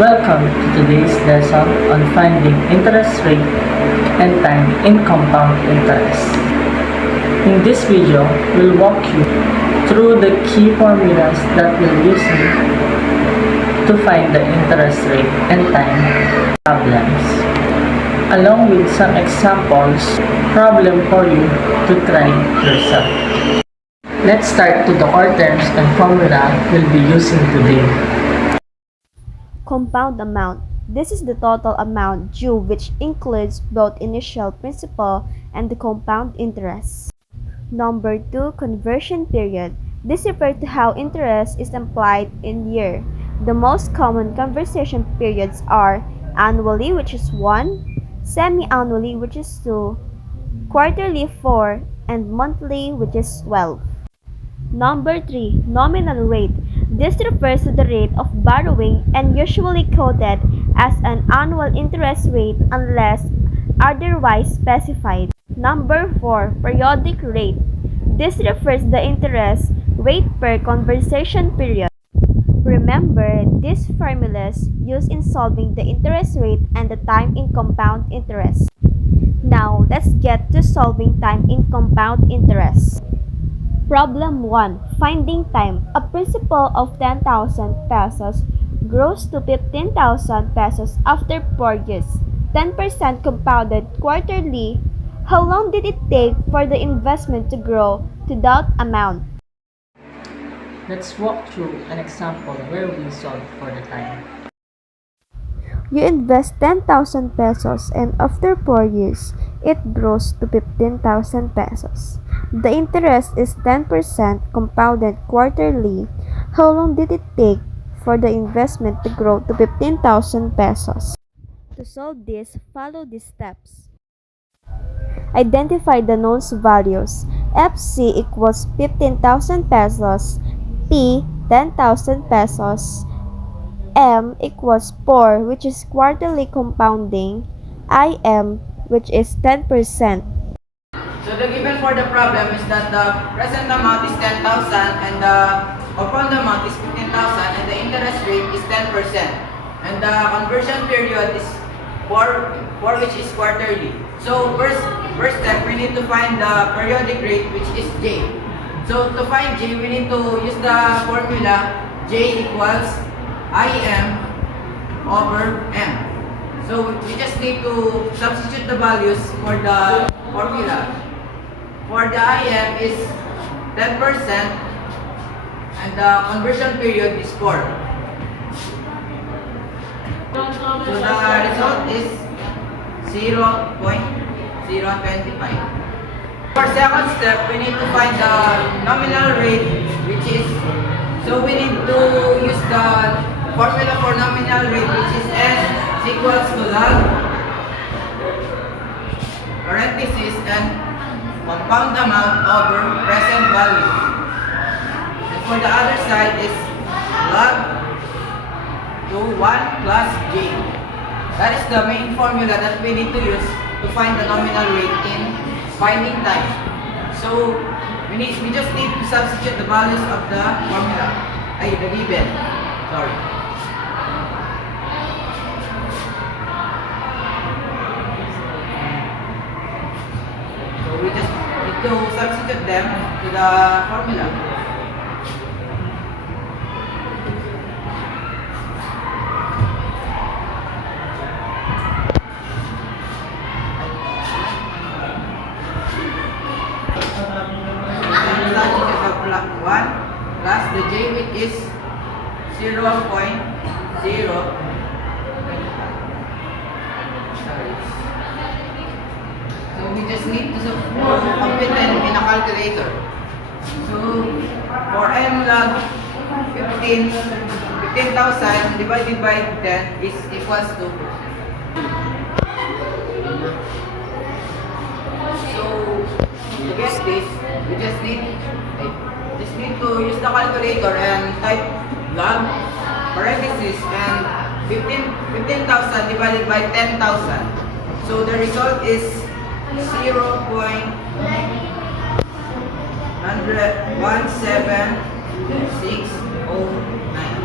Welcome to today's lesson on finding interest rate and time in compound interest. In this video, we'll walk you through the key formulas that we're using to find the interest rate and time problems, along with some examples problem for you to try yourself. Let's start to the core terms and formula we'll be using today. Compound amount. This is the total amount due, which includes both initial principal and the compound interest. Number 2, conversion period. This refers to how interest is applied in year. The most common conversion periods are annually, which is 1, semi-annually, which is 2, quarterly 4, and monthly, which is 12. Number 3, nominal rate. This refers to the rate of borrowing and usually quoted as an annual interest rate unless otherwise specified. Number 4, periodic rate. This refers to the interest rate per conversion period. Remember, these formulas used in solving the interest rate and the time in compound interest. Now, let's get to solving time in compound interest. Problem 1. Finding time. A principal of 10,000 pesos grows to 15,000 pesos after 4 years. 10% compounded quarterly. How long did it take for the investment to grow to that amount? Let's walk through an example where we solve for the time. You invest 10,000 pesos and after 4 years, it grows to 15,000 pesos. The interest is 10% compounded quarterly. How long did it take for the investment to grow to 15,000 pesos? To solve this, follow these steps. Identify the known values. FC equals 15,000 pesos, P 10,000 pesos, M equals 4, which is quarterly compounding, IM, which is 10%. So the given for the problem is that the present amount is 10,000 and the compound amount is 15,000 and the interest rate is 10%. And the conversion period is 4 which is quarterly. So first step, we need to find the periodic rate, which is J. So to find J, we need to use the formula J equals IM over M. So we just need to substitute the values for the formula. For the IM is 10% and the conversion period is 4. So the result is 0.025. For second step, we need to find the nominal rate, which is, so we need to use the formula for nominal rate, which is S equals to log parenthesis and compound amount over present value. And for the other side is log to 1 plus J. That is the main formula that we need to use to find the nominal rate in finding time. So we just need to substitute the values of the formula, the given. Sorry. So we just need to substitute them to the formula. One plus the J, which is 0.0. Sorry. So we just need to compute them in a calculator. So for M log 15,000 divided by 10 is equals to. So to get this, we just need to use the calculator and type log parenthesis and 15,000 divided by 10,000. So the result is 0.17609.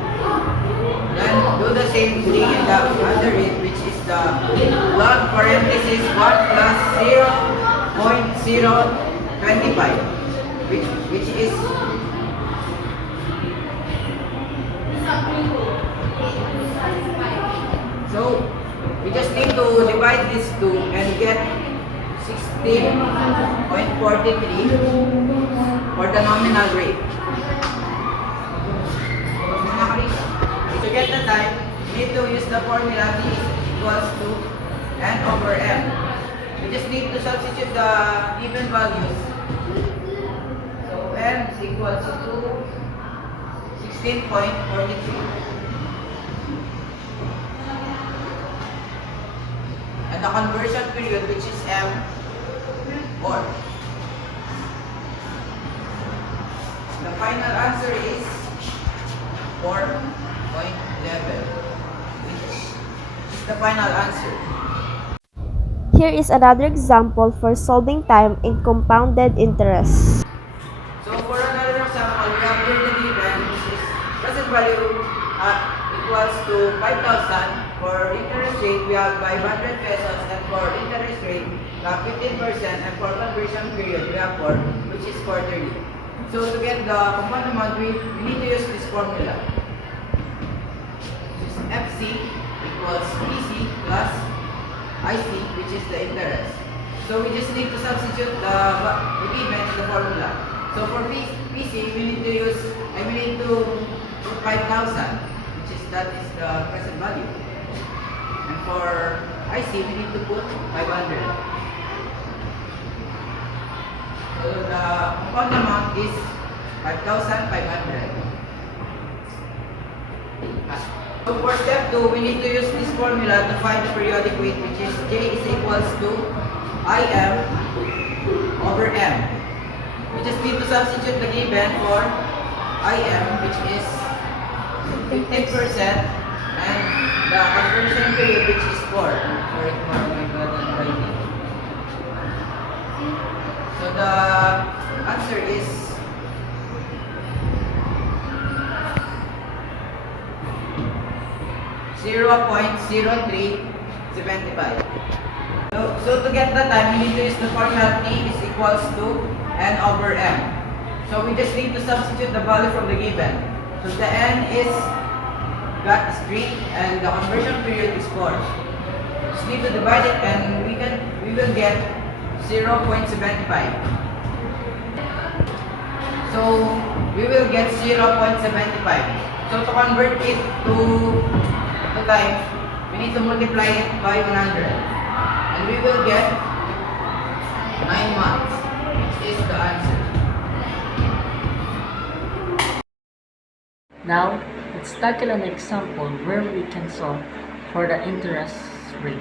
Then do the same thing in the other rate, which is the log parenthesis 1 plus 0.025, which is so we just need to divide these two and get 16.43 for the nominal rate. To get the time, we need to use the formula V equals to N over M. We just need to substitute the given values. So N is equals to 16.43. And the conversion period, which is M, 4. The final answer is 4.11, which is the final answer. Here is another example for solving time in compounded interest. So for another example, we have here the given, which is present value equals to 5,000. For interest rate, we have 500 pesos, and for interest rate, we have 15%, and for conversion period, we have 4, which is quarterly. So to get the compound amount, we need to use this formula. This is FC equals PC plus IC, which is the interest. So we just need to substitute the given in the formula. So for PC, we need to put 5,000, which is that is the present value. And for IC, we need to put 500. So the compound amount is 5,500. So for step 2, we need to use this formula to find the periodic weight, which is J is equals to IM over M. We just need to substitute the given for IM, which is 15%, and the conversion period, which is 4. Sorry for my bad handwriting. So the answer is 0.0375. So to get the time, we need to use the formula T is equals to N over M. So we just need to substitute the value from the given. So the N is 3 and the conversion period is 4. Just need to divide it and we will get 0.75. So we will get 0.75. So to convert it to time, we need to multiply it by 100. And we will get 9 months, which is the answer. Now, let's tackle an example where we can solve for the interest rate.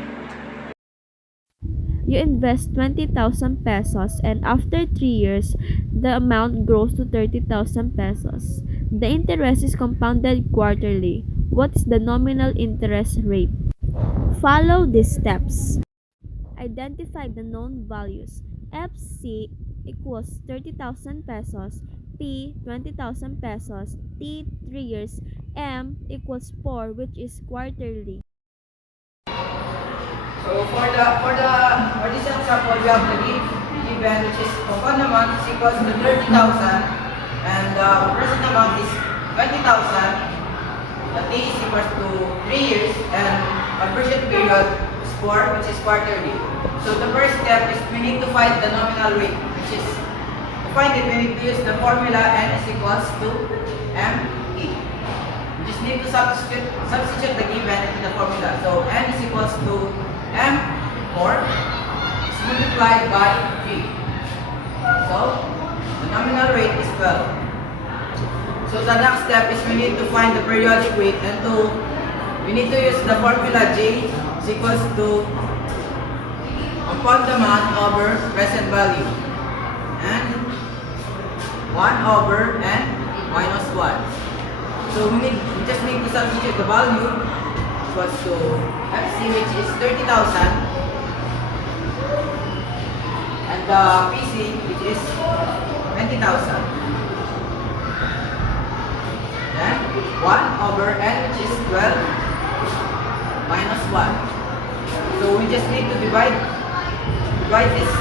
You invest 20,000 pesos and after 3 years, the amount grows to 30,000 pesos. The interest is compounded quarterly. What is the nominal interest rate? Follow these steps. Identify the known values. FC equals 30,000 pesos, P 20,000 pesos, T 3 years, M equals 4, which is quarterly. So for this example, we have the given, which is compound amount is equals to 30,000 and the present amount is 20,000. The T is equals to 3 years and conversion period is 4, which is quarterly. So the first step is we need to find the nominal rate, which is to find it we need to use the formula N is equals to ME. We just need to substitute the given into the formula. So N is equals to M 4 is multiplied by 3. So the nominal rate is 12. So the next step is we need to find the periodic weight, and we need to use the formula J is equals to compound amount over present value and 1 over N minus 1. So we just need to substitute the value equals to FC, which is 30,000, and the PC, which is 20,000. Then 1 over N, which is 12, minus 1. So we just need to divide this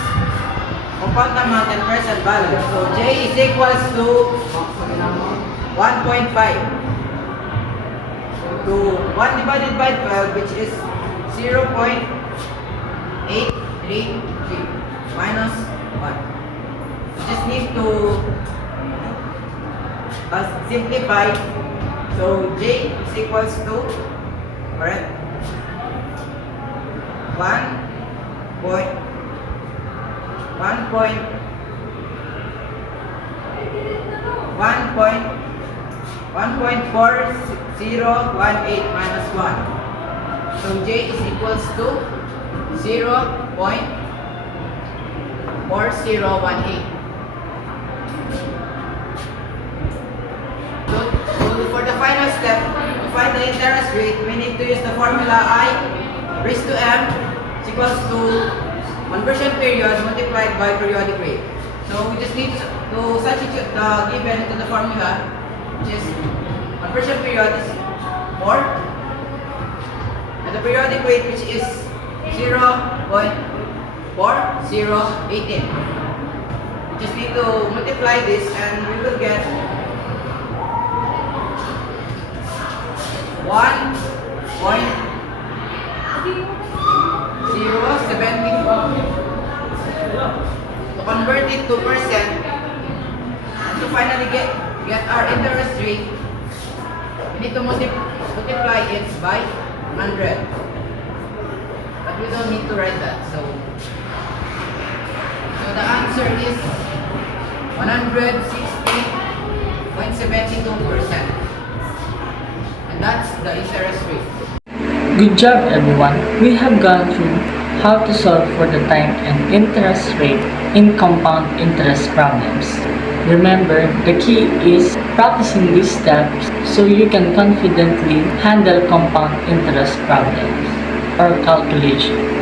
compound amount and present value. So J is equals to 1.5 to 1 divided by 12, which is 0.833 minus 1. We just need to simplify. So J is equals to, correct, 1.4018 minus 1. So J is equals to 0.4018. So for the final step, to find the interest rate, we need to use the formula I raised to M is equals to conversion period multiplied by periodic rate. So we just need to substitute the given into the formula, which is conversion period is 4, and the periodic rate, which is 0.4018. We just need to multiply this and we will get 1.074. To convert it to percent and to finally get our interest rate, we need to multiply it by 100. But we don't need to write that. So the answer is 160.72%. And that's the interest rate. Good job everyone! We have gone through how to solve for the time and interest rate in compound interest problems. Remember, the key is practicing these steps so you can confidently handle compound interest problems or calculation.